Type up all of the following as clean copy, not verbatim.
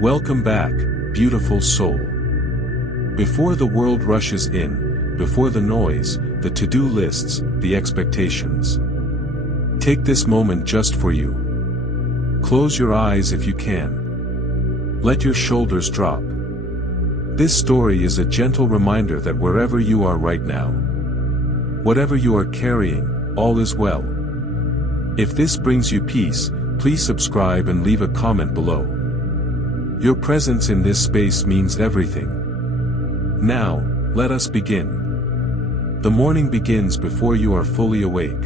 Welcome back, beautiful soul. Before the world rushes in, before the noise, the to-do lists, the expectations. Take this moment just for you. Close your eyes if you can. Let your shoulders drop. This story is a gentle reminder that wherever you are right now, whatever you are carrying, all is well. If this brings you peace, please subscribe and leave a comment below. Your presence in this space means everything. Now, let us begin. The morning begins before you are fully awake.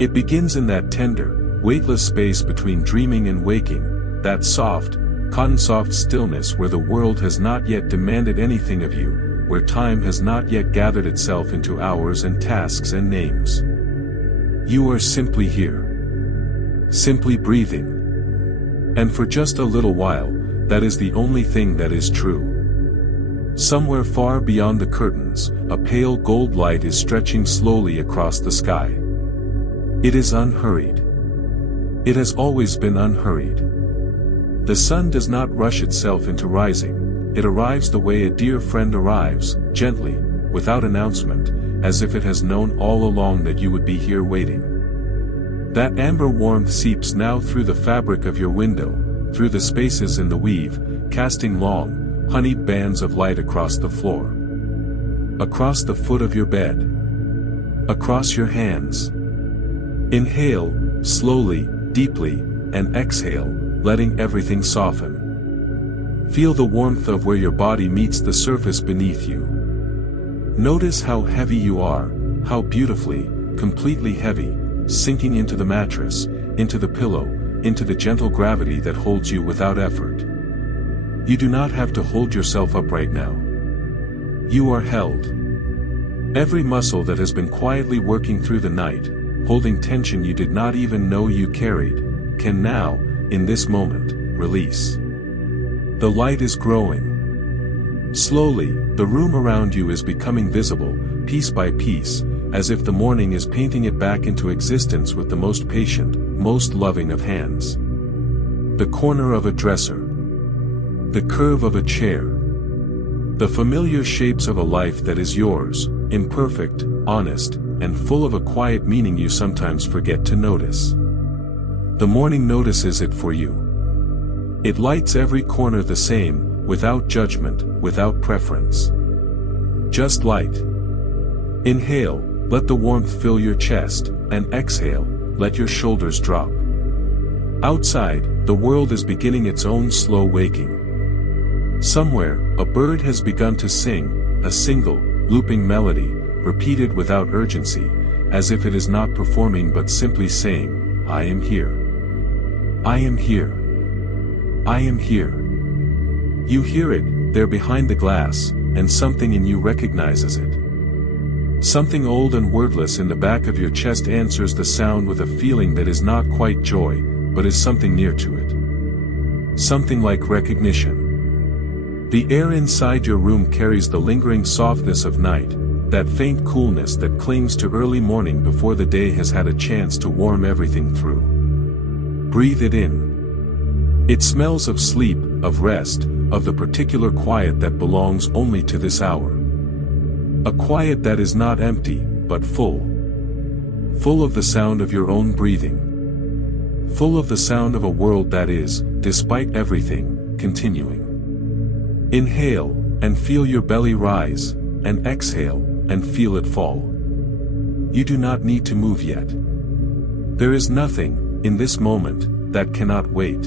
It begins in that tender, weightless space between dreaming and waking, that soft, cotton-soft stillness where the world has not yet demanded anything of you, where time has not yet gathered itself into hours and tasks and names. You are simply here. Simply breathing. And for just a little while, that is the only thing that is true. Somewhere far beyond the curtains, a pale gold light is stretching slowly across the sky. It is unhurried. It has always been unhurried. The sun does not rush itself into rising, it arrives the way a dear friend arrives, gently, without announcement, as if it has known all along that you would be here waiting. That amber warmth seeps now through the fabric of your window, through the spaces in the weave, casting long, honeyed bands of light across the floor. Across the foot of your bed. Across your hands. Inhale, slowly, deeply, and exhale, letting everything soften. Feel the warmth of where your body meets the surface beneath you. Notice how heavy you are, how beautifully, completely heavy, sinking into the mattress, into the pillow, into the gentle gravity that holds you without effort. You do not have to hold yourself up right now. You are held. Every muscle that has been quietly working through the night, holding tension you did not even know you carried, can now, in this moment, release. The light is growing. Slowly, the room around you is becoming visible, piece by piece, as if the morning is painting it back into existence with the most patient, most loving of hands. The corner of a dresser. The curve of a chair. The familiar shapes of a life that is yours, imperfect, honest, and full of a quiet meaning you sometimes forget to notice. The morning notices it for you. It lights every corner the same, without judgment, without preference. Just light. Inhale, let the warmth fill your chest, and exhale, let your shoulders drop. Outside, the world is beginning its own slow waking. Somewhere, a bird has begun to sing, a single, looping melody, repeated without urgency, as if it is not performing but simply saying, I am here. I am here. I am here. You hear it, there behind the glass, and something in you recognizes it. Something old and wordless in the back of your chest answers the sound with a feeling that is not quite joy, but is something near to it. Something like recognition. The air inside your room carries the lingering softness of night, that faint coolness that clings to early morning before the day has had a chance to warm everything through. Breathe it in. It smells of sleep, of rest, of the particular quiet that belongs only to this hour. A quiet that is not empty, but full. Full of the sound of your own breathing. Full of the sound of a world that is, despite everything, continuing. Inhale, and feel your belly rise, and exhale, and feel it fall. You do not need to move yet. There is nothing, in this moment, that cannot wait.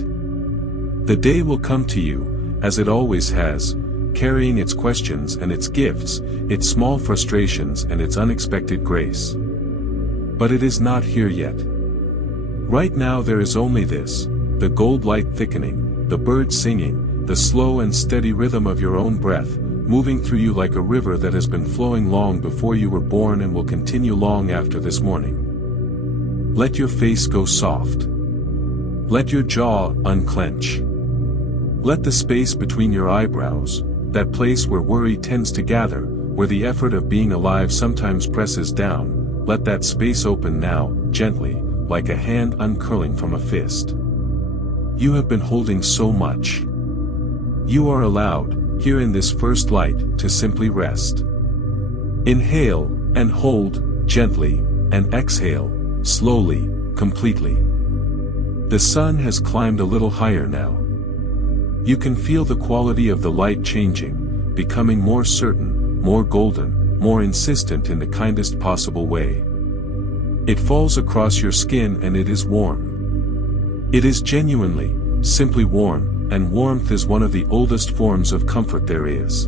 The day will come to you, as it always has, carrying its questions and its gifts, its small frustrations and its unexpected grace. But it is not here yet. Right now there is only this, the gold light thickening, the birds singing, the slow and steady rhythm of your own breath, moving through you like a river that has been flowing long before you were born and will continue long after this morning. Let your face go soft. Let your jaw unclench. Let the space between your eyebrows, that place where worry tends to gather, where the effort of being alive sometimes presses down, let that space open now, gently, like a hand uncurling from a fist. You have been holding so much. You are allowed, here in this first light, to simply rest. Inhale, and hold, gently, and exhale, slowly, completely. The sun has climbed a little higher now. You can feel the quality of the light changing, becoming more certain, more golden, more insistent in the kindest possible way. It falls across your skin and it is warm. It is genuinely, simply warm, and warmth is one of the oldest forms of comfort there is.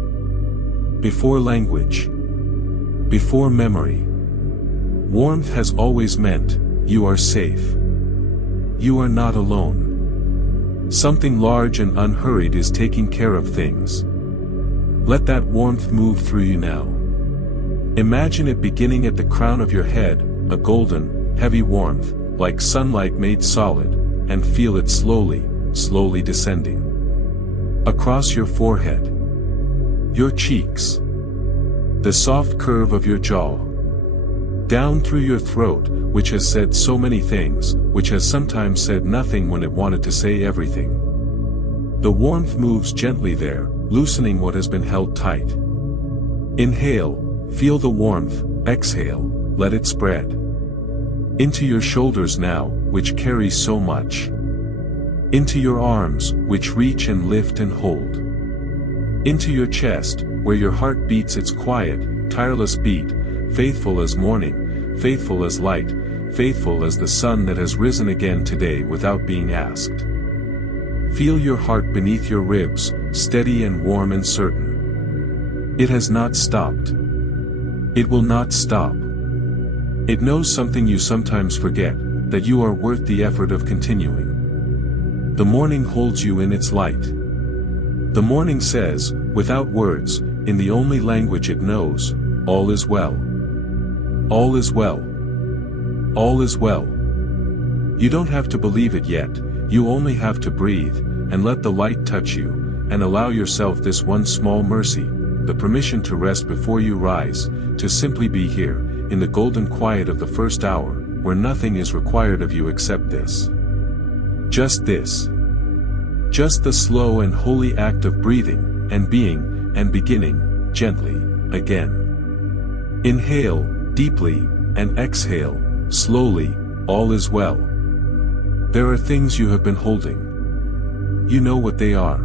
Before language. Before memory. Warmth has always meant, you are safe. You are not alone. Something large and unhurried is taking care of things. Let that warmth move through you now. Imagine it beginning at the crown of your head, a golden, heavy warmth, like sunlight made solid, and feel it slowly, slowly descending. Across your forehead. Your cheeks. The soft curve of your jaw. Down through your throat, which has said so many things, which has sometimes said nothing when it wanted to say everything. The warmth moves gently there, loosening what has been held tight. Inhale, feel the warmth, exhale, let it spread. Into your shoulders now, which carry so much. Into your arms, which reach and lift and hold. Into your chest, where your heart beats its quiet, tireless beat, faithful as morning, faithful as light, faithful as the sun that has risen again today without being asked. Feel your heart beneath your ribs, steady and warm and certain. It has not stopped. It will not stop. It knows something you sometimes forget, that you are worth the effort of continuing. The morning holds you in its light. The morning says, without words, in the only language it knows, all is well. All is well. All is well. You don't have to believe it yet, you only have to breathe, and let the light touch you, and allow yourself this one small mercy, the permission to rest before you rise, to simply be here, in the golden quiet of the first hour, where nothing is required of you except this. Just this. Just the slow and holy act of breathing, and being, and beginning, gently, again. Inhale, deeply, and exhale, slowly, all is well. There are things you have been holding. You know what they are.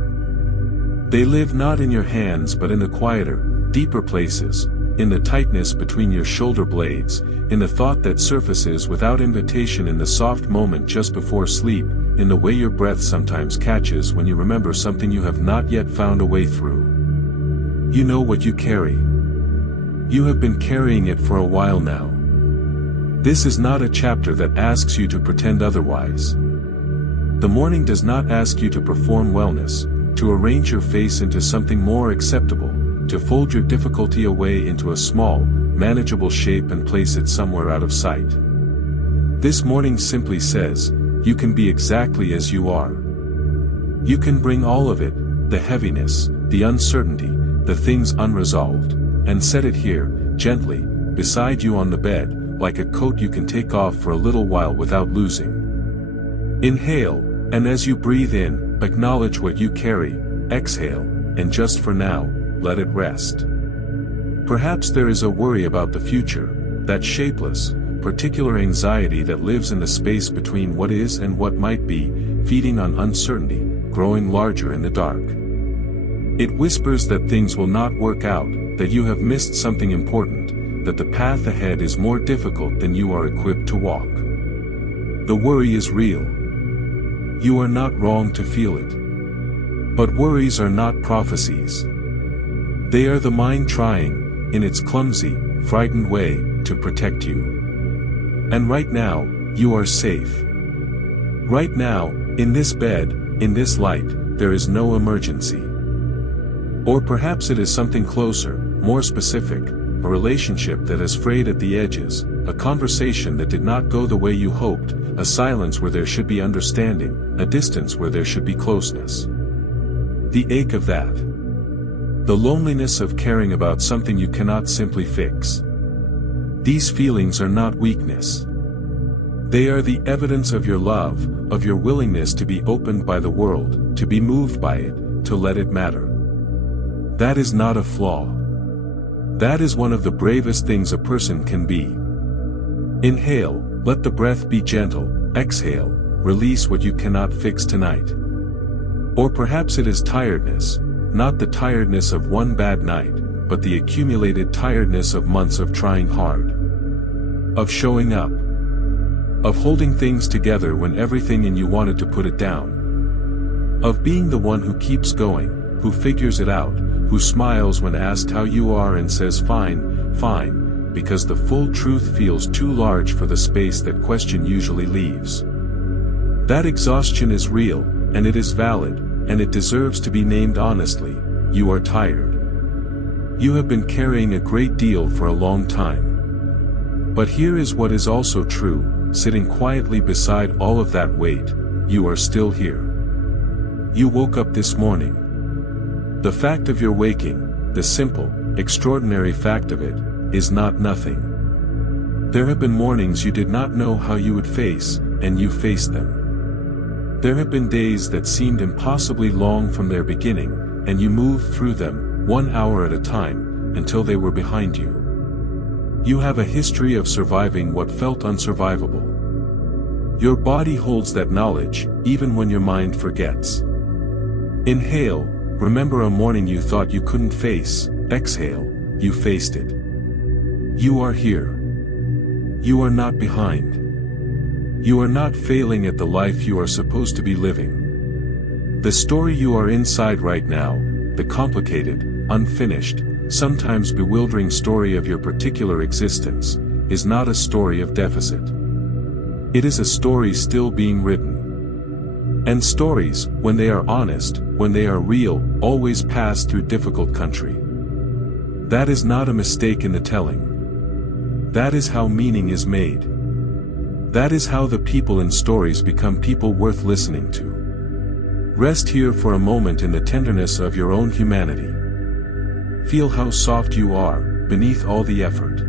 They live not in your hands but in the quieter, deeper places, in the tightness between your shoulder blades, in the thought that surfaces without invitation in the soft moment just before sleep, in the way your breath sometimes catches when you remember something you have not yet found a way through. You know what you carry. You have been carrying it for a while now. This is not a chapter that asks you to pretend otherwise. The morning does not ask you to perform wellness, to arrange your face into something more acceptable, to fold your difficulty away into a small, manageable shape and place it somewhere out of sight. This morning simply says, you can be exactly as you are. You can bring all of it, the heaviness, the uncertainty, the things unresolved, and set it here, gently, beside you on the bed, like a coat you can take off for a little while without losing. Inhale, and as you breathe in, acknowledge what you carry, exhale, and just for now, let it rest. Perhaps there is a worry about the future, that shapeless, particular anxiety that lives in the space between what is and what might be, feeding on uncertainty, growing larger in the dark. It whispers that things will not work out, that you have missed something important, that the path ahead is more difficult than you are equipped to walk. The worry is real. You are not wrong to feel it. But worries are not prophecies. They are the mind trying, in its clumsy, frightened way, to protect you. And right now, you are safe. Right now, in this bed, in this light, there is no emergency. Or perhaps it is something closer, more specific, a relationship that has frayed at the edges, a conversation that did not go the way you hoped, a silence where there should be understanding, a distance where there should be closeness. The ache of that. The loneliness of caring about something you cannot simply fix. These feelings are not weakness. They are the evidence of your love, of your willingness to be opened by the world, to be moved by it, to let it matter. That is not a flaw. That is one of the bravest things a person can be. Inhale, let the breath be gentle. Exhale, release what you cannot fix tonight. Or perhaps it is tiredness, not the tiredness of one bad night, but the accumulated tiredness of months of trying hard. Of showing up. Of holding things together when everything in you wanted to put it down. Of being the one who keeps going, who figures it out, who smiles when asked how you are and says fine, fine, because the full truth feels too large for the space that question usually leaves. That exhaustion is real, and it is valid, and it deserves to be named honestly. You are tired. You have been carrying a great deal for a long time. But here is what is also true, sitting quietly beside all of that weight, you are still here. You woke up this morning. The fact of your waking, the simple, extraordinary fact of it, is not nothing. There have been mornings you did not know how you would face, and you faced them. There have been days that seemed impossibly long from their beginning, and you moved through them, 1 hour at a time, until they were behind you. You have a history of surviving what felt unsurvivable. Your body holds that knowledge, even when your mind forgets. Inhale, remember a morning you thought you couldn't face. Exhale, you faced it. You are here. You are not behind. You are not failing at the life you are supposed to be living. The story you are inside right now, the complicated, unfinished, sometimes bewildering story of your particular existence, is not a story of deficit. It is a story still being written. And stories, when they are honest, when they are real, always pass through difficult country. That is not a mistake in the telling. That is how meaning is made. That is how the people in stories become people worth listening to. Rest here for a moment in the tenderness of your own humanity. Feel how soft you are, beneath all the effort.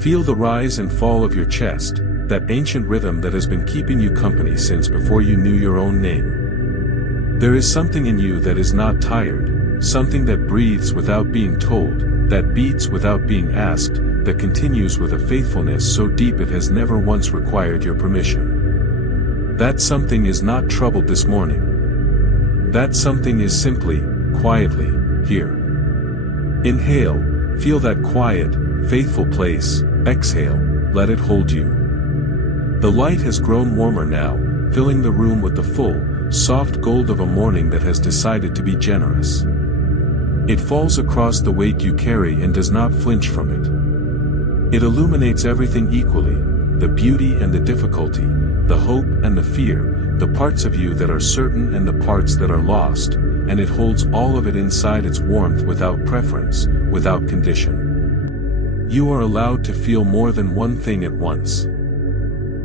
Feel the rise and fall of your chest, that ancient rhythm that has been keeping you company since before you knew your own name. There is something in you that is not tired, something that breathes without being told, that beats without being asked, that continues with a faithfulness so deep it has never once required your permission. That something is not troubled this morning. That something is simply, quietly, here. Inhale, feel that quiet, faithful place. Exhale, let it hold you. The light has grown warmer now, filling the room with the full, soft gold of a morning that has decided to be generous. It falls across the weight you carry and does not flinch from it. It illuminates everything equally, the beauty and the difficulty, the hope and the fear, the parts of you that are certain and the parts that are lost, and it holds all of it inside its warmth without preference, without condition. You are allowed to feel more than one thing at once.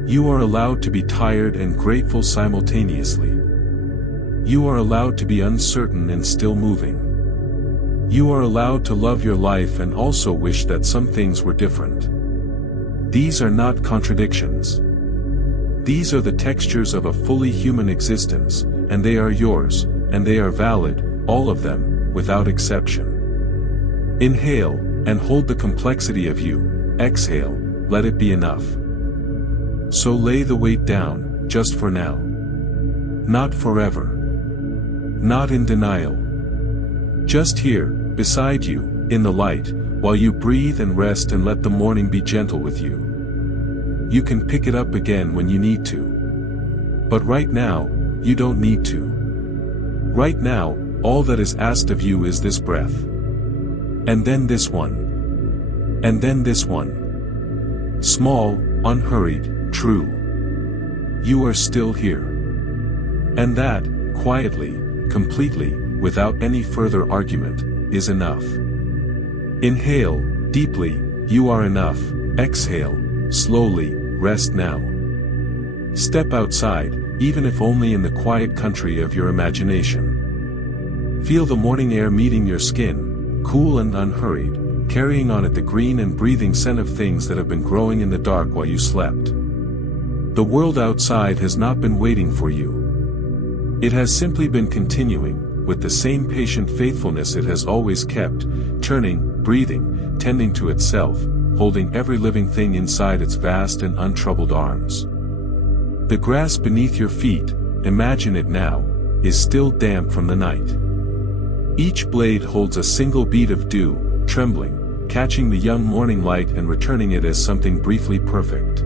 You are allowed to be tired and grateful simultaneously. You are allowed to be uncertain and still moving. You are allowed to love your life and also wish that some things were different. These are not contradictions. These are the textures of a fully human existence, and they are yours, and they are valid, all of them, without exception. Inhale, and hold the complexity of you. Exhale, let it be enough. So lay the weight down, just for now. Not forever. Not in denial. Just here, beside you, in the light, while you breathe and rest and let the morning be gentle with you. You can pick it up again when you need to. But right now, you don't need to. Right now, all that is asked of you is this breath. And then this one. And then this one. Small, unhurried, true. You are still here. And that, quietly, completely, without any further argument, is enough. Inhale, deeply, you are enough. Exhale, slowly, rest now. Step outside, even if only in the quiet country of your imagination. Feel the morning air meeting your skin, cool and unhurried, carrying on it the green and breathing scent of things that have been growing in the dark while you slept. The world outside has not been waiting for you. It has simply been continuing, with the same patient faithfulness it has always kept, turning, breathing, tending to itself, holding every living thing inside its vast and untroubled arms. The grass beneath your feet, imagine it now, is still damp from the night. Each blade holds a single bead of dew, trembling, catching the young morning light and returning it as something briefly perfect.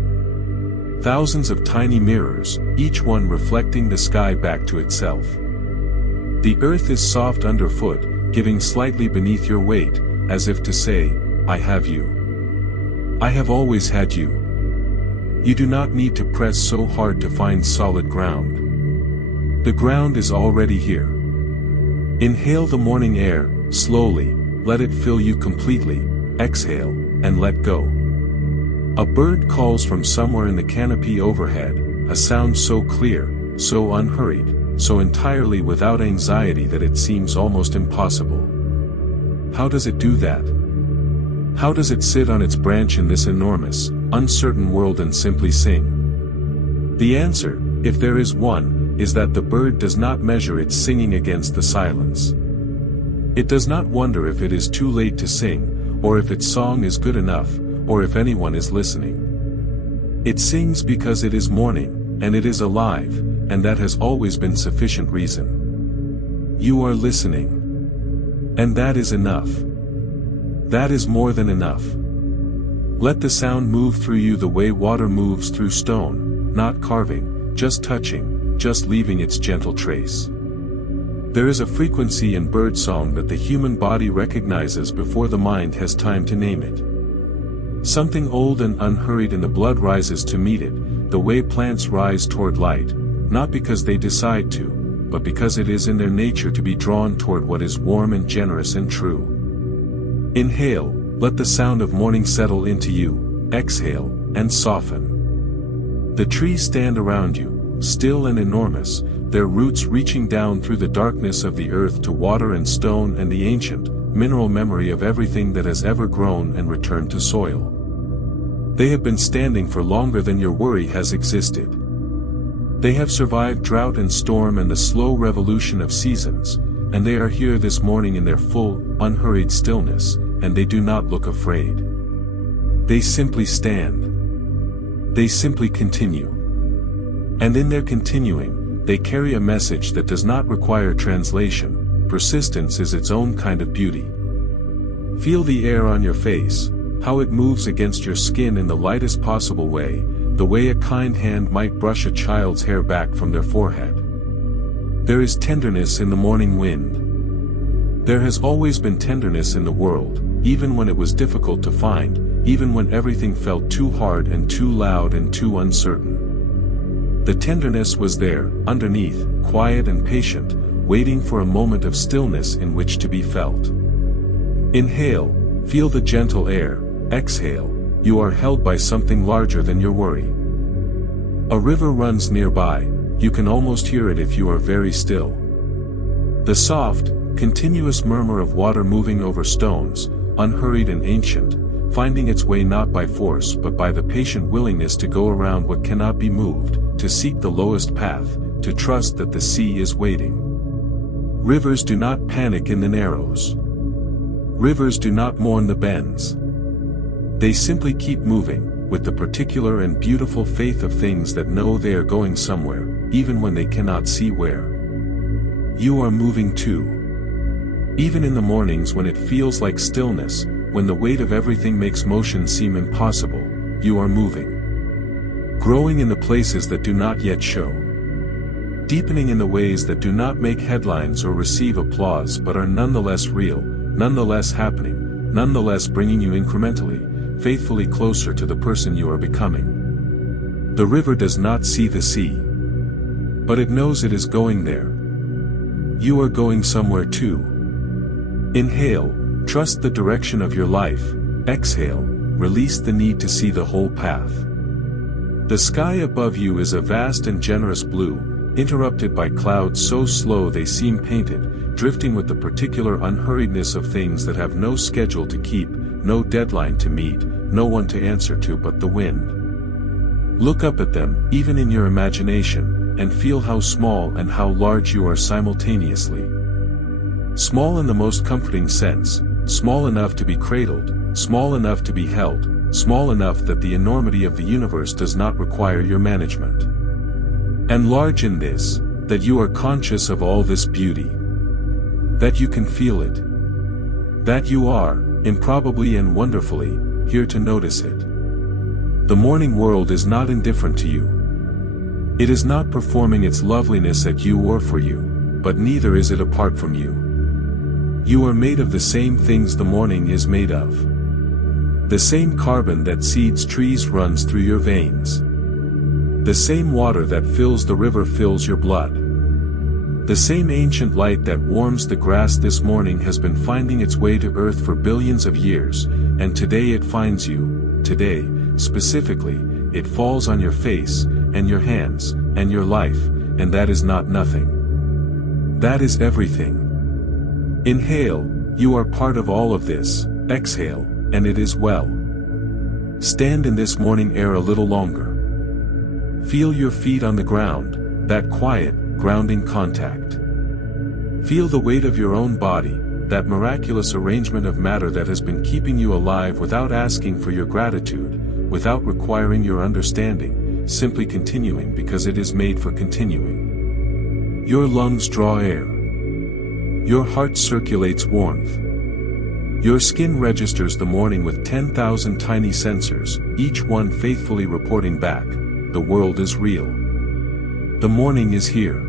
Thousands of tiny mirrors, each one reflecting the sky back to itself. The earth is soft underfoot, giving slightly beneath your weight, as if to say, I have you. I have always had you. You do not need to press so hard to find solid ground. The ground is already here. Inhale the morning air, slowly, let it fill you completely, exhale, and let go. A bird calls from somewhere in the canopy overhead, a sound so clear, so unhurried, so entirely without anxiety that it seems almost impossible. How does it do that? How does it sit on its branch in this enormous, uncertain world and simply sing? The answer, if there is one, is that the bird does not measure its singing against the silence. It does not wonder if it is too late to sing, or if its song is good enough, or if anyone is listening. It sings because it is morning, and it is alive, and that has always been sufficient reason. You are listening. And that is enough. That is more than enough. Let the sound move through you the way water moves through stone, not carving, just touching, just leaving its gentle trace. There is a frequency in birdsong that the human body recognizes before the mind has time to name it. Something old and unhurried in the blood rises to meet it, the way plants rise toward light, not because they decide to, but because it is in their nature to be drawn toward what is warm and generous and true. Inhale, let the sound of morning settle into you, exhale, and soften. The trees stand around you, still and enormous, their roots reaching down through the darkness of the earth to water and stone and the ancient, mineral memory of everything that has ever grown and returned to soil. They have been standing for longer than your worry has existed. They have survived drought and storm and the slow revolution of seasons, and they are here this morning in their full, unhurried stillness, and they do not look afraid. They simply stand. They simply continue. And in their continuing, they carry a message that does not require translation. Persistence is its own kind of beauty. Feel the air on your face, how it moves against your skin in the lightest possible way, the way a kind hand might brush a child's hair back from their forehead. There is tenderness in the morning wind. There has always been tenderness in the world, even when it was difficult to find, even when everything felt too hard and too loud and too uncertain. The tenderness was there, underneath, quiet and patient, waiting for a moment of stillness in which to be felt. Inhale, feel the gentle air, exhale, you are held by something larger than your worry. A river runs nearby, you can almost hear it if you are very still. The soft, continuous murmur of water moving over stones, unhurried and ancient, finding its way not by force but by the patient willingness to go around what cannot be moved, to seek the lowest path, to trust that the sea is waiting. Rivers do not panic in the narrows. Rivers do not mourn the bends. They simply keep moving, with the particular and beautiful faith of things that know they are going somewhere, even when they cannot see where. You are moving too. Even in the mornings when it feels like stillness, when the weight of everything makes motion seem impossible, you are moving. Growing in the places that do not yet show. Deepening in the ways that do not make headlines or receive applause but are nonetheless real, nonetheless happening, nonetheless bringing you incrementally, faithfully closer to the person you are becoming. The river does not see the sea. But it knows it is going there. You are going somewhere too. Inhale, trust the direction of your life, exhale, release the need to see the whole path. The sky above you is a vast and generous blue, interrupted by clouds so slow they seem painted, drifting with the particular unhurriedness of things that have no schedule to keep, no deadline to meet, no one to answer to but the wind. Look up at them, even in your imagination, and feel how small and how large you are simultaneously. Small in the most comforting sense, small enough to be cradled, small enough to be held, small enough that the enormity of the universe does not require your management. And large in this, that you are conscious of all this beauty. That you can feel it. That you are, improbably and wonderfully, here to notice it. The morning world is not indifferent to you. It is not performing its loveliness at you or for you, but neither is it apart from you. You are made of the same things the morning is made of. The same carbon that seeds trees runs through your veins. The same water that fills the river fills your blood. The same ancient light that warms the grass this morning has been finding its way to earth for billions of years, and today it finds you, today, specifically, it falls on your face, and your hands, and your life, and that is not nothing. That is everything. Inhale, you are part of all of this, exhale, and it is well. Stand in this morning air a little longer. Feel your feet on the ground, that quiet, grounding contact. Feel the weight of your own body, that miraculous arrangement of matter that has been keeping you alive without asking for your gratitude, without requiring your understanding, simply continuing because it is made for continuing. Your lungs draw air. Your heart circulates warmth. Your skin registers the morning with 10,000 tiny sensors, each one faithfully reporting back, the world is real. The morning is here.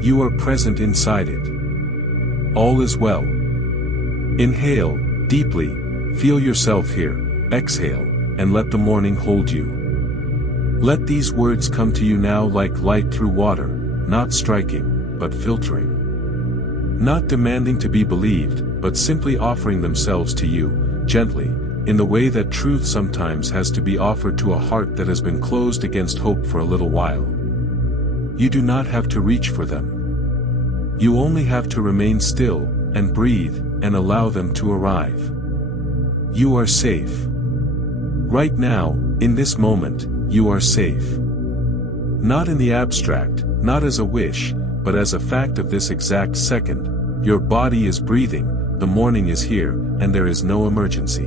You are present inside it. All is well. Inhale, deeply, feel yourself here, exhale, and let the morning hold you. Let these words come to you now like light through water, not striking, but filtering. Not demanding to be believed, but simply offering themselves to you, gently, in the way that truth sometimes has to be offered to a heart that has been closed against hope for a little while. You do not have to reach for them. You only have to remain still, and breathe, and allow them to arrive. You are safe. Right now, in this moment, you are safe. Not in the abstract, not as a wish, but as a fact of this exact second. Your body is breathing, the morning is here, and there is no emergency.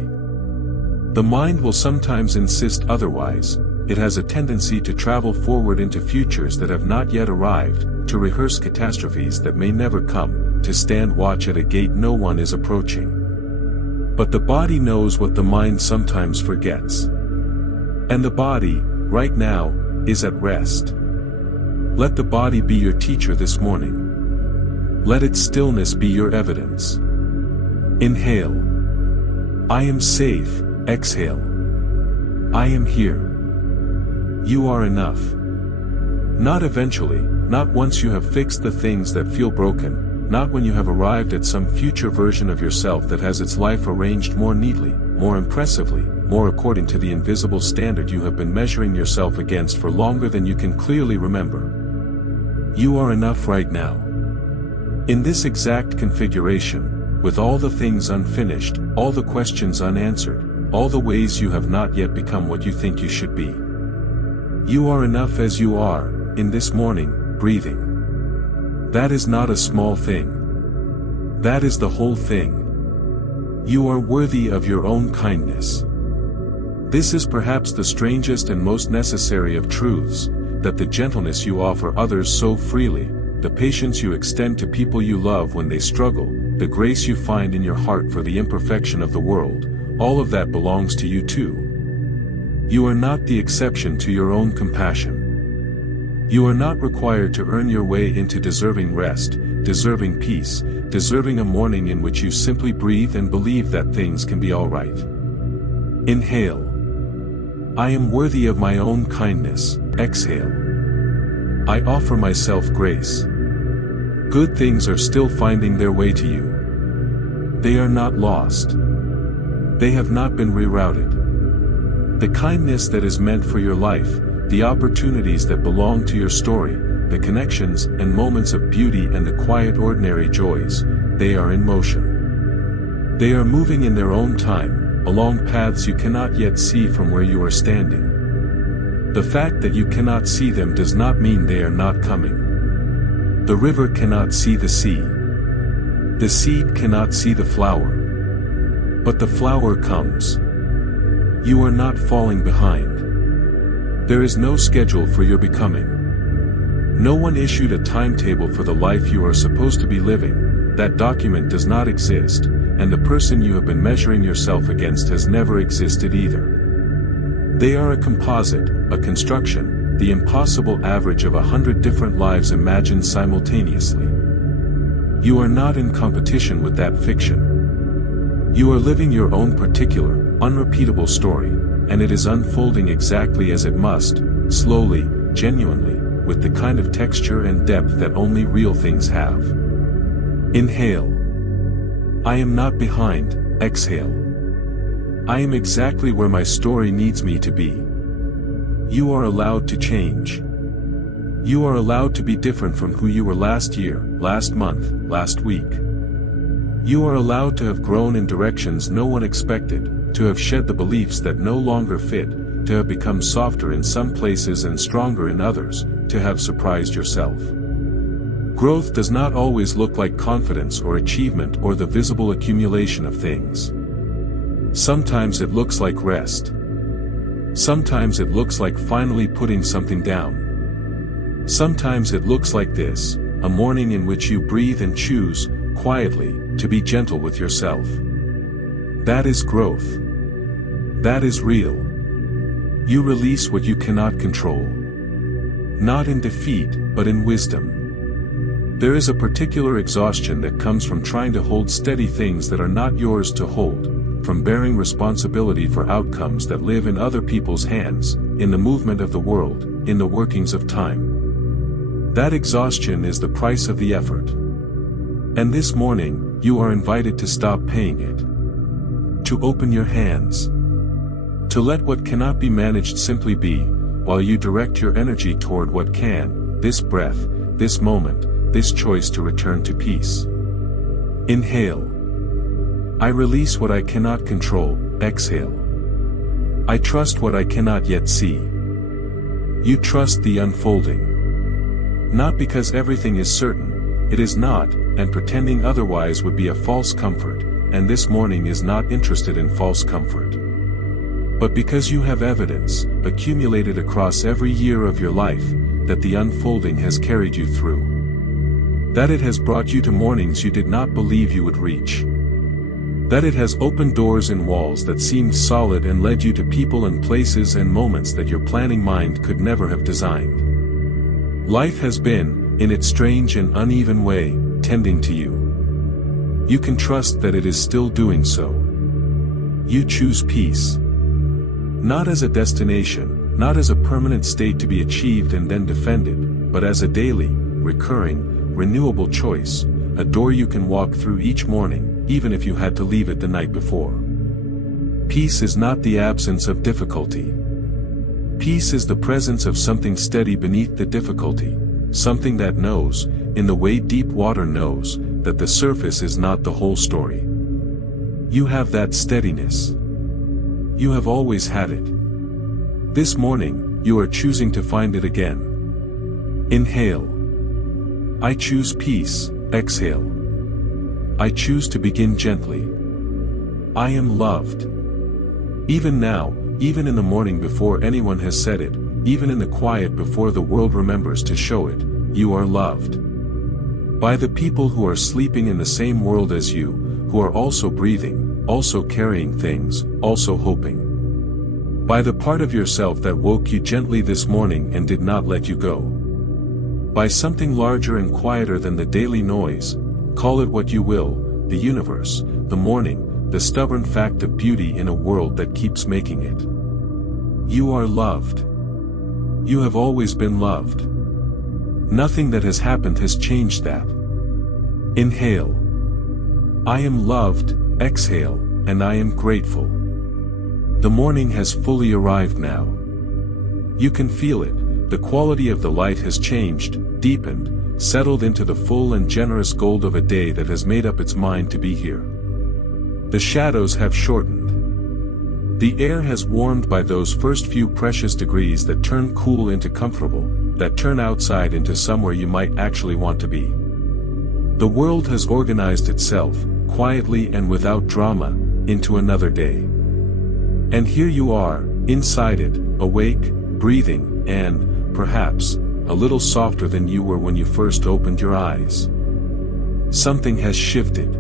The mind will sometimes insist otherwise. It has a tendency to travel forward into futures that have not yet arrived, to rehearse catastrophes that may never come, to stand watch at a gate no one is approaching. But the body knows what the mind sometimes forgets. And the body, right now, is at rest. Let the body be your teacher this morning. Let its stillness be your evidence. Inhale. I am safe, exhale. I am here. You are enough. Not eventually, not once you have fixed the things that feel broken, not when you have arrived at some future version of yourself that has its life arranged more neatly, more impressively, more according to the invisible standard you have been measuring yourself against for longer than you can clearly remember. You are enough right now. In this exact configuration, with all the things unfinished, all the questions unanswered, all the ways you have not yet become what you think you should be. You are enough as you are, in this morning, breathing. That is not a small thing. That is the whole thing. You are worthy of your own kindness. This is perhaps the strangest and most necessary of truths, that the gentleness you offer others so freely, the patience you extend to people you love when they struggle, the grace you find in your heart for the imperfection of the world, all of that belongs to you too. You are not the exception to your own compassion. You are not required to earn your way into deserving rest, deserving peace, deserving a morning in which you simply breathe and believe that things can be all right. Inhale. I am worthy of my own kindness, exhale. I offer myself grace. Good things are still finding their way to you. They are not lost. They have not been rerouted. The kindness that is meant for your life, the opportunities that belong to your story, the connections and moments of beauty and the quiet ordinary joys, they are in motion. They are moving in their own time, along paths you cannot yet see from where you are standing. The fact that you cannot see them does not mean they are not coming. The river cannot see the sea. The seed cannot see the flower. But the flower comes. You are not falling behind. There is no schedule for your becoming. No one issued a timetable for the life you are supposed to be living. That document does not exist, and the person you have been measuring yourself against has never existed either. They are a composite, a construction, the impossible average of 100 different lives imagined simultaneously. You are not in competition with that fiction. You are living your own particular, unrepeatable story, and it is unfolding exactly as it must, slowly, genuinely, with the kind of texture and depth that only real things have. Inhale. I am not behind. Exhale. I am exactly where my story needs me to be. You are allowed to change. You are allowed to be different from who you were last year, last month, last week. You are allowed to have grown in directions no one expected, to have shed the beliefs that no longer fit, to have become softer in some places and stronger in others, to have surprised yourself. Growth does not always look like confidence or achievement or the visible accumulation of things. Sometimes it looks like rest. Sometimes it looks like finally putting something down. Sometimes it looks like this, a morning in which you breathe and choose, quietly, to be gentle with yourself. That is growth. That is real. You release what you cannot control. Not in defeat, but in wisdom. There is a particular exhaustion that comes from trying to hold steady things that are not yours to hold, from bearing responsibility for outcomes that live in other people's hands, in the movement of the world, in the workings of time. That exhaustion is the price of the effort. And this morning, you are invited to stop paying it. To open your hands. To let what cannot be managed simply be, while you direct your energy toward what can, this breath, this moment, this choice to return to peace. Inhale. I release what I cannot control. Exhale. I trust what I cannot yet see. You trust the unfolding. Not because everything is certain, it is not, and pretending otherwise would be a false comfort, and this morning is not interested in false comfort. But because you have evidence, accumulated across every year of your life, that the unfolding has carried you through. That it has brought you to mornings you did not believe you would reach. That it has opened doors and walls that seemed solid and led you to people and places and moments that your planning mind could never have designed. Life has been, in its strange and uneven way, tending to you. You can trust that it is still doing so. You choose peace. Not as a destination, not as a permanent state to be achieved and then defended, but as a daily, recurring, renewable choice, a door you can walk through each morning, even if you had to leave it the night before. Peace is not the absence of difficulty. Peace is the presence of something steady beneath the difficulty, something that knows, in the way deep water knows, that the surface is not the whole story. You have that steadiness. You have always had it. This morning, you are choosing to find it again. Inhale. I choose peace. Exhale. I choose to begin gently. I am loved. Even now, even in the morning before anyone has said it, even in the quiet before the world remembers to show it, you are loved. By the people who are sleeping in the same world as you, who are also breathing, also carrying things, also hoping. By the part of yourself that woke you gently this morning and did not let you go. By something larger and quieter than the daily noise, call it what you will, the universe, the morning, the stubborn fact of beauty in a world that keeps making it. You are loved. You have always been loved. Nothing that has happened has changed that. Inhale. I am loved. Exhale, and I am grateful. The morning has fully arrived now. You can feel it, the quality of the light has changed, deepened, settled into the full and generous gold of a day that has made up its mind to be here. The shadows have shortened. The air has warmed by those first few precious degrees that turn cool into comfortable, that turn outside into somewhere you might actually want to be. The world has organized itself, quietly and without drama, into another day. And here you are, inside it, awake, breathing, and, perhaps, a little softer than you were when you first opened your eyes. Something has shifted.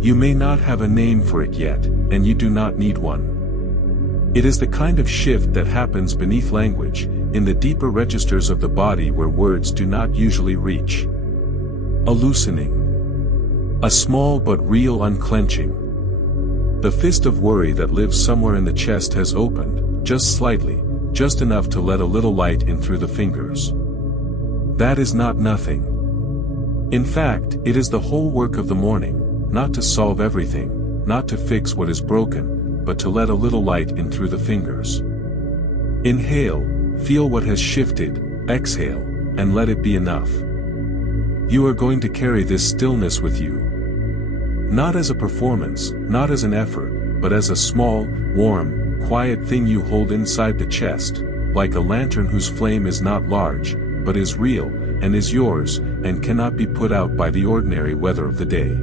You may not have a name for it yet, and you do not need one. It is the kind of shift that happens beneath language, in the deeper registers of the body where words do not usually reach. A loosening. A small but real unclenching. The fist of worry that lives somewhere in the chest has opened, just slightly, just enough to let a little light in through the fingers. That is not nothing. In fact, it is the whole work of the morning, not to solve everything, not to fix what is broken, but to let a little light in through the fingers. Inhale, feel what has shifted, exhale, and let it be enough. You are going to carry this stillness with you. Not as a performance, not as an effort, but as a small, warm, quiet thing you hold inside the chest, like a lantern whose flame is not large, but is real, and is yours, and cannot be put out by the ordinary weather of the day.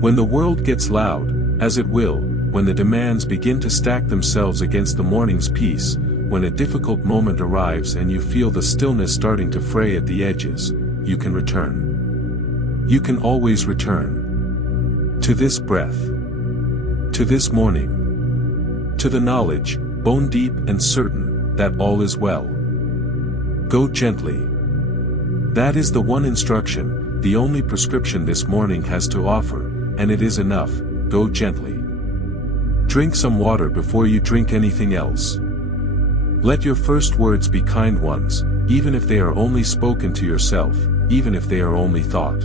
When the world gets loud, as it will, when the demands begin to stack themselves against the morning's peace, when a difficult moment arrives and you feel the stillness starting to fray at the edges, you can return. You can always return. To this breath. To this morning. To the knowledge, bone deep and certain, that all is well. Go gently. That is the one instruction, the only prescription this morning has to offer, and it is enough. Go gently. Drink some water before you drink anything else. Let your first words be kind ones, even if they are only spoken to yourself, even if they are only thought.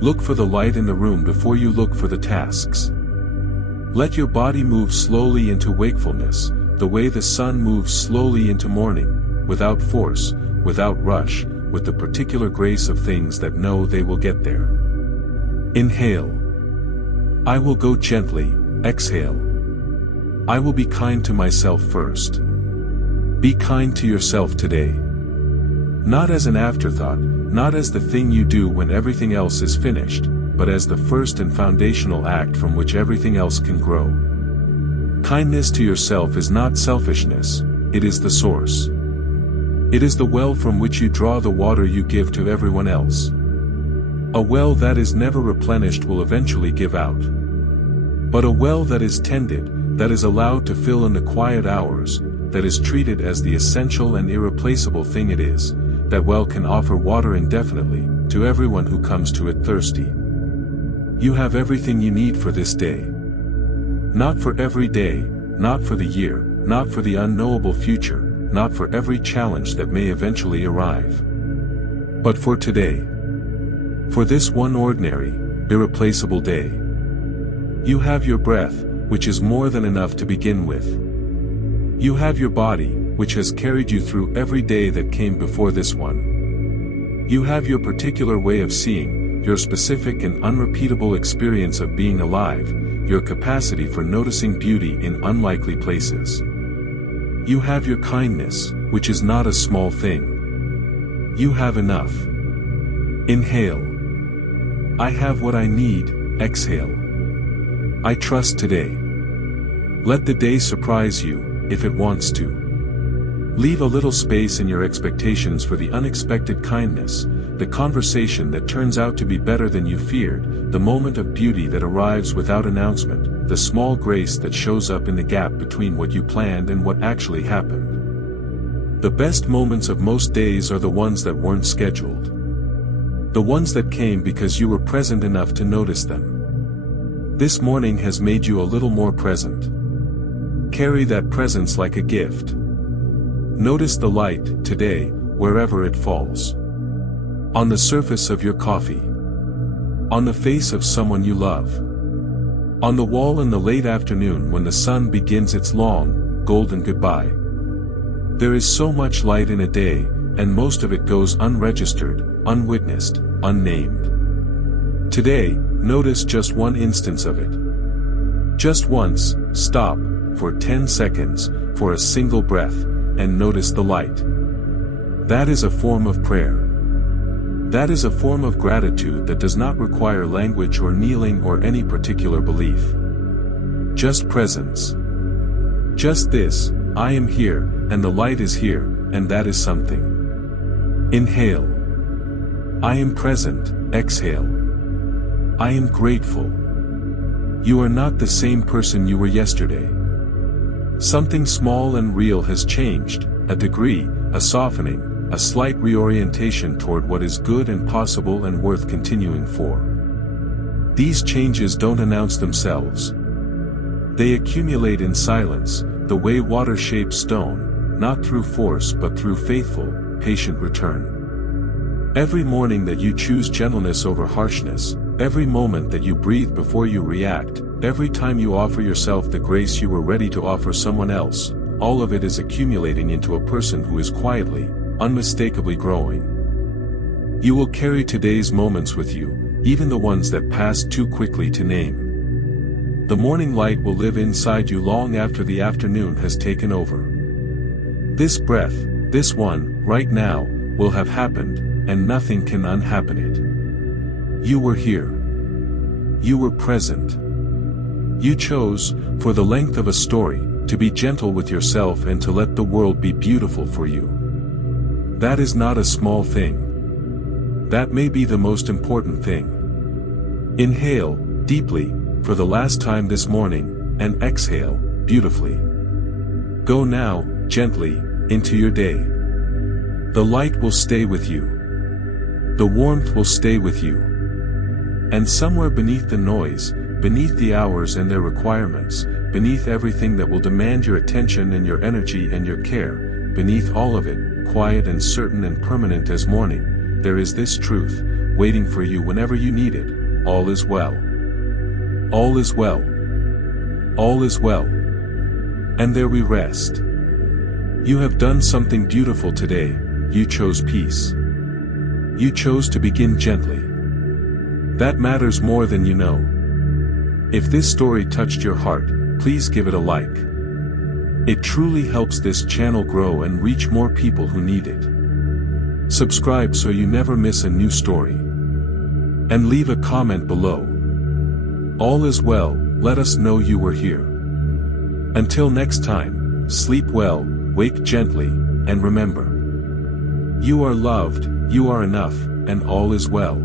Look for the light in the room before you look for the tasks. Let your body move slowly into wakefulness, the way the sun moves slowly into morning, without force, without rush, with the particular grace of things that know they will get there. Inhale. I will go gently. Exhale. I will be kind to myself first. Be kind to yourself today. Not as an afterthought, not as the thing you do when everything else is finished, but as the first and foundational act from which everything else can grow. Kindness to yourself is not selfishness, it is the source. It is the well from which you draw the water you give to everyone else. A well that is never replenished will eventually give out. But a well that is tended, that is allowed to fill in the quiet hours, that is treated as the essential and irreplaceable thing it is, that well can offer water indefinitely, to everyone who comes to it thirsty. You have everything you need for this day. Not for every day, not for the year, not for the unknowable future, not for every challenge that may eventually arrive. But for today. For this one ordinary, irreplaceable day. You have your breath, which is more than enough to begin with. You have your body, which has carried you through every day that came before this one. You have your particular way of seeing, your specific and unrepeatable experience of being alive, your capacity for noticing beauty in unlikely places. You have your kindness, which is not a small thing. You have enough. Inhale. I have what I need. Exhale. I trust today. Let the day surprise you, if it wants to. Leave a little space in your expectations for the unexpected kindness, the conversation that turns out to be better than you feared, the moment of beauty that arrives without announcement, the small grace that shows up in the gap between what you planned and what actually happened. The best moments of most days are the ones that weren't scheduled. The ones that came because you were present enough to notice them. This morning has made you a little more present. Carry that presence like a gift. Notice the light, today, wherever it falls. On the surface of your coffee. On the face of someone you love. On the wall in the late afternoon when the sun begins its long, golden goodbye. There is so much light in a day, and most of it goes unregistered, unwitnessed, unnamed. Today, notice just one instance of it. Just once, stop, for 10 seconds, for a single breath, and notice the light. That is a form of prayer. That is a form of gratitude that does not require language or kneeling or any particular belief. Just presence. Just this, I am here, and the light is here, and that is something. Inhale. I am present, exhale. I am grateful. You are not the same person you were yesterday. Something small and real has changed, a degree, a softening, a slight reorientation toward what is good and possible and worth continuing for. These changes don't announce themselves. They accumulate in silence, the way water shapes stone, not through force but through faithful, patient return. Every morning that you choose gentleness over harshness, every moment that you breathe before you react, every time you offer yourself the grace you were ready to offer someone else, all of it is accumulating into a person who is quietly, unmistakably growing. You will carry today's moments with you, even the ones that passed too quickly to name. The morning light will live inside you long after the afternoon has taken over. This breath, this one, right now, will have happened, and nothing can unhappen it. You were here. You were present. You chose, for the length of a story, to be gentle with yourself and to let the world be beautiful for you. That is not a small thing. That may be the most important thing. Inhale, deeply, for the last time this morning, and exhale, beautifully. Go now, gently, into your day. The light will stay with you. The warmth will stay with you. And somewhere beneath the noise, beneath the hours and their requirements, beneath everything that will demand your attention and your energy and your care, beneath all of it, quiet and certain and permanent as morning, there is this truth, waiting for you whenever you need it: all is well. All is well. All is well. And there we rest. You have done something beautiful today. You chose peace. You chose to begin gently. That matters more than you know. If this story touched your heart, please give it a like. It truly helps this channel grow and reach more people who need it. Subscribe so you never miss a new story. And leave a comment below. All is well, let us know you were here. Until next time, sleep well, wake gently, and remember. You are loved, you are enough, and all is well.